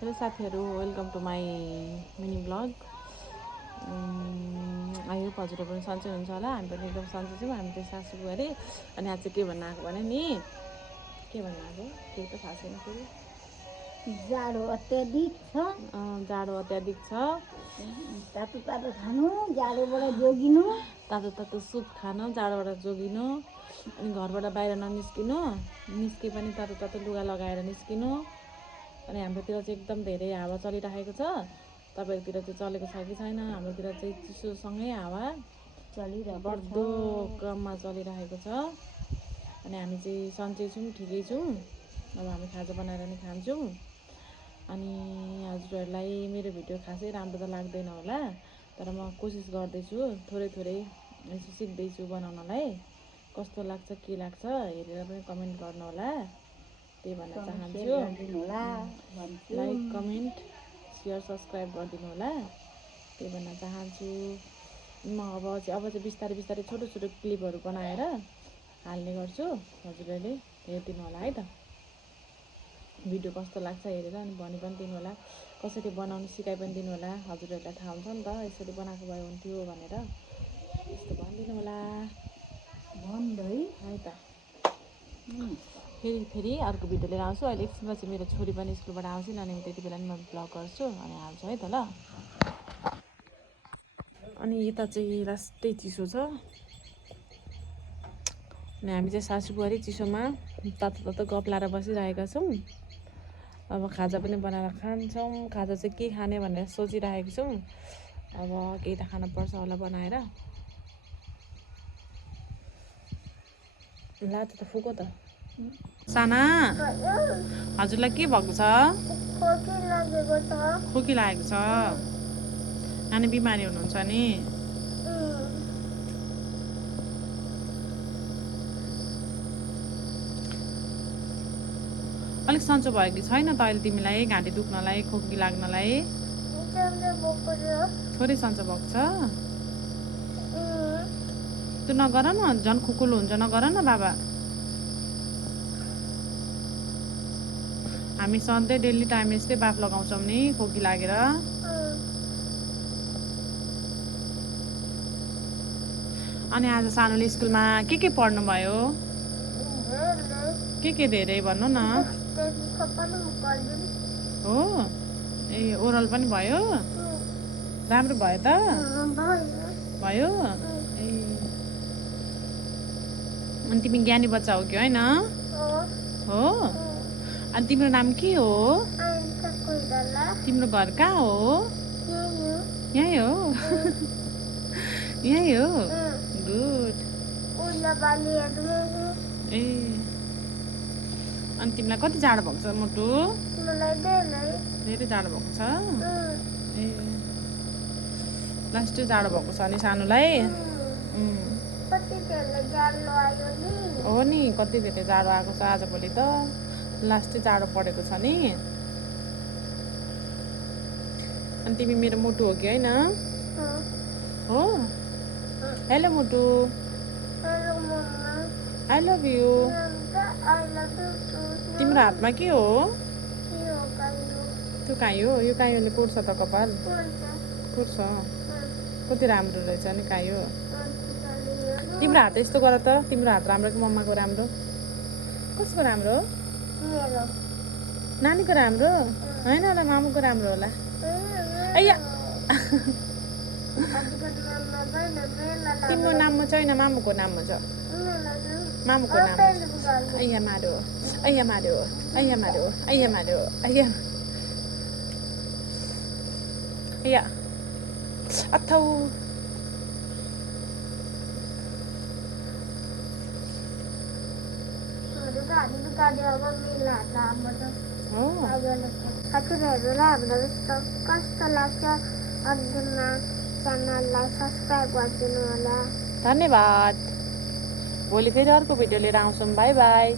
Hello साथीहरू, welcome to my mini blog. I hope हजुरहरू पनि सन्चै हुन्छ होला। हामी पनि एकदम सन्चै छौँ। हामी चाहिँ सासू बुहारी। अनि आज चाहिँ के भन्न आएको भने नि के भन्न आएको केही त थाहा छैन। फेरि जाडो अत्याधिक छ। जाडो अत्याधिक छ। तातो तातो खानु, जाडोबाट जोगिनु, तातो तातो सुप खानु, जाडोबाट जोगिनु। अनि घरबाट बाहिर ननिस्किनु, निस्के पनि तातो तातो लुगा लगाएर निस्किनु। अनि हाम्रोतिर चाहिँ एकदम धेरै हावा चलिरहेको छ। तपाईँहरूतिर चाहिँ चलेको छ कि छैन? हाम्रोतिर चाहिँ चिसोसँगै हावा बढ्दो क्रममा चलिरहेको छ। अनि हामी चाहिँ सन्चै छौँ, ठिकै छौँ। अब हामी खाजा बनाएर नि खान्छौँ। अनि हजुरहरूलाई मेरो भिडियो खासै राम्रो त लाग्दैन होला, तर म कोसिस गर्दैछु थोरै थोरै यसो सिक्दैछु बनाउनलाई। कस्तो लाग्छ के लाग्छ हेरेर पनि कमेन्ट गर्नु होला, त्यही भन्न चाहन्छु। लाइक कमेन्ट सेयर सब्सक्राइब गरिदिनु होला, त्यही भन्न चाहन्छु। म अब चाहिँ बिस्तारै बिस्तारै छोटो छोटो क्लिपहरू बनाएर हाल्ने गर्छु। हजुरहरूले हेरिदिनु होला है त। भिडियो कस्तो लाग्छ हेरेर अनि भनि पनि दिनु होला, कसरी बनाउनु सिकाइ पनि दिनु होला। हजुरहरूलाई थाहा हुन्छ नि त, यसरी बनाएको भए हुन्थ्यो भनेर, यस्तो भनिदिनु होला है त। फेरि अर्को भिडियो लिएर आउँछु। अहिले एकछिनमा चाहिँ मेरो छोरी पनि स्कुलबाट आउँछन्, अनि त्यति बेला नि म ब्लग गर्छु अनि हाल्छु है त ल। अनि यता चाहिँ लास्टै चिसो छ। अनि हामी चाहिँ सासू बुहारी चिसोमा तातो तातो गफ लाएर बसिरहेका छौँ। अब खाजा पनि बनाएर खान्छौँ। खाजा चाहिँ के खाने भनेर सोचिरहेको छौँ। अब केही त खानुपर्छ होला बनाएर। ला त फुको त साना। हजुरलाई के भएको छ? खोकी लागेको छ। नानी बिमारी हुनुहुन्छ नि? अलिक सन्चो भयो कि छैन त अहिले तिमीलाई? घाँटी दुख्नलाई, खोकी लाग्नलाई थोरै सन्चो भएको छ। त्यो नगर न, झन् खुकुलो हुन्छ, नगर न बाबा। हामी सधैँ डेली टाइम यस्तै बाफ लगाउँछौँ नि खोकी लागेर। अनि आज सानोले स्कुलमा के पढ्नु भयो? के धेरै भन्नु न। हो, ए ओरल पनि भयो? राम्रो भयो त? भयो ए। अनि तिमी ज्ञानी बच्चा हो कि होइन? हो। अनि तिम्रो नाम के हो? तिम्रो घर कहाँ हो? यहीँ हो? यहीँ हो? गुड। ए अनि तिमीलाई कति जाडो भएको छ मुटु? धेरै जाडो भएको छ। ए लास्टै जाडो भएको छ नि सानोलाई? हो नि, कति धेरै जाडो आएको छ आजभोलि त। लास्टै जाडो परेको छ नि। अनि तिमी मेरो मुटु हो कि होइन? हो। हेलो मुटु, आई लभ यु। तिम्रो हातमा के हो? त्यो काइयो? यो काइयोले कोर्छ त कपाल? कोर्छ? कति राम्रो रहेछ नि काइयो। तिम्रो हात यस्तो गर त। तिम्रो हात राम्रो कि मम्माको राम्रो? कसको राम्रो? नानीको राम्रो होइन होला, मामुको राम्रो होला। अಯ್या तिम्रो नाममा छैन, मामुको नाममा छ। मामुको नाम। अయ్या मार्यो, अయ్या मार्यो, अయ్या मार्यो, अయ్या मार्यो, अయ్या अయ్या अथौ। कस्तो लाग्छ अघिमा च्यानललाई सब्सक्राइब गरिदिनु होला। धन्यवाद। भोलि फेरि अर्को भिडियो लिएर आउँछौँ। By by.